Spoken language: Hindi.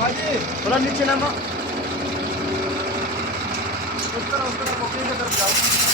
थोड़ा नीचे नामा, उस तरफ मकई की तरफ जाओ।